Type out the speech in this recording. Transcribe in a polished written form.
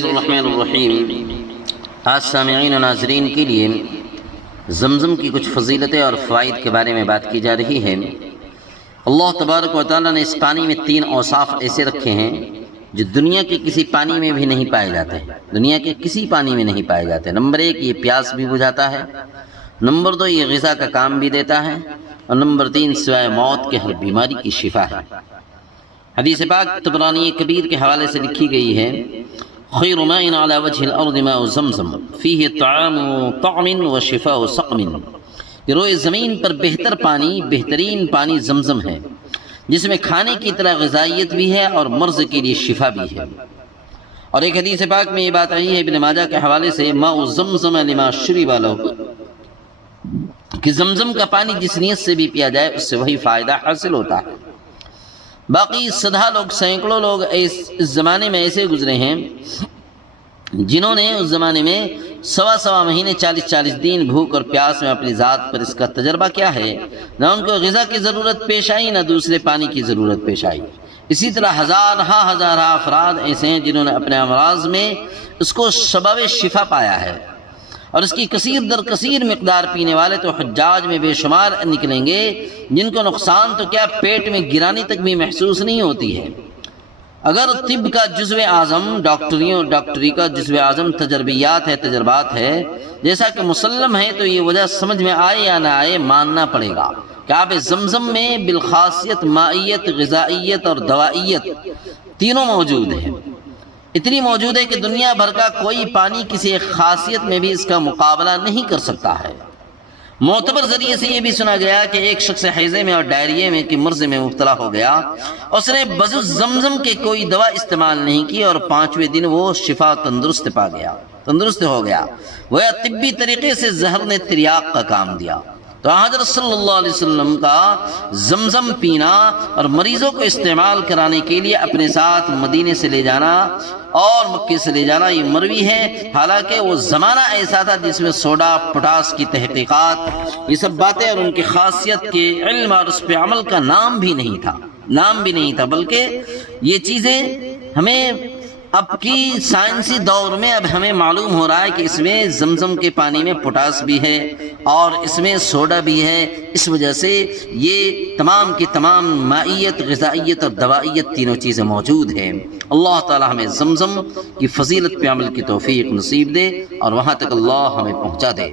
اللہ الرحمن الرحیم۔ آج سامعین و ناظرین کے لیے زمزم کی کچھ فضیلتیں اور فوائد کے بارے میں بات کی جا رہی ہے۔ اللہ تبارک و تعالیٰ نے اس پانی میں 3 اوصاف ایسے رکھے ہیں جو دنیا کے کسی پانی میں بھی نہیں پائے جاتے، دنیا کے کسی پانی میں نہیں پائے جاتے۔ نمبر 1، یہ پیاس بھی بجھاتا ہے۔ نمبر 2، یہ غذا کا کام بھی دیتا ہے۔ اور نمبر 3، سوائے موت کے ہر بیماری کی شفا ہے۔ حدیث پاک طبرانی کبیر کے حوالے سے لکھی گئی ہے، خیر ماء علی وجہ الارض ماء زمزم فیہ طعام طعم و شفاء سقم، کہ روئے زمین پر بہتر پانی، بہترین پانی زمزم ہے، جس میں کھانے کی طرح غذائیت بھی ہے اور مرض کے لیے شفا بھی ہے۔ اور ایک حدیث پاک میں یہ بات آئی ہے ابن ماجہ کے حوالے سے، ماء زمزم لما شرب لہ، کہ زمزم کا پانی جس نیت سے بھی پیا جائے اس سے وہی فائدہ حاصل ہوتا ہے۔ باقی سدھا لوگ، سینکڑوں لوگ اس زمانے میں ایسے گزرے ہیں جنہوں نے اس زمانے میں 1.25 مہینے 40 دن بھوک اور پیاس میں اپنی ذات پر اس کا تجربہ کیا ہے، نہ ان کو غذا کی ضرورت پیش آئی نہ دوسرے پانی کی ضرورت پیش آئی۔ اسی طرح ہزارہ افراد ایسے ہیں جنہوں نے اپنے امراض میں اس کو سبب شفا پایا ہے، اور اس کی کثیر در کثیر مقدار پینے والے تو حجاج میں بے شمار نکلیں گے جن کو نقصان تو کیا پیٹ میں گرانی تک بھی محسوس نہیں ہوتی ہے۔ اگر طب کا جزو اعظم، ڈاکٹری کا جزو اعظم تجربیات ہے، تجربات ہے، جیسا کہ مسلم ہے، تو یہ وجہ سمجھ میں آئے یا نہ آئے ماننا پڑے گا کہ آب زمزم میں بالخاصیت مائیت، غذائیت اور دوائیت تینوں موجود ہیں۔ اتنی موجود ہے کہ دنیا بھر کا کوئی پانی کسی ایک خاصیت میں بھی اس کا مقابلہ نہیں کر سکتا ہے۔ معتبر ذریعے سے یہ بھی سنا گیا کہ ایک شخص حیضے میں اور ڈائریا میں کی مرض میں مبتلا ہو گیا، اس نے بجز زمزم کے کوئی دوا استعمال نہیں کی اور 5ویں دن وہ شفا تندرست ہو گیا۔ وہ طبی طریقے سے زہر نے تریاق کا کام دیا۔ تو حضرت صلی اللہ علیہ وسلم کا زمزم پینا اور مریضوں کو استعمال کرانے کے لیے اپنے ساتھ مدینے سے لے جانا اور مکے سے لے جانا یہ مروی ہے، حالانکہ وہ زمانہ ایسا تھا جس میں سوڈا پوٹاس کی تحقیقات، یہ سب باتیں اور ان کی خاصیت کے علم اور اس پہ عمل کا نام بھی نہیں تھا، بلکہ یہ چیزیں ہمیں اب کی سائنسی دور میں اب ہمیں معلوم ہو رہا ہے کہ اس میں زمزم کے پانی میں پوٹاس بھی ہے اور اس میں سوڈا بھی ہے۔ اس وجہ سے یہ تمام کی تمام مائیت، غذائیت اور دوائیت تینوں چیزیں موجود ہیں۔ اللہ تعالی ہمیں زمزم کی فضیلت پہ عمل کی توفیق نصیب دے اور وہاں تک اللہ ہمیں پہنچا دے۔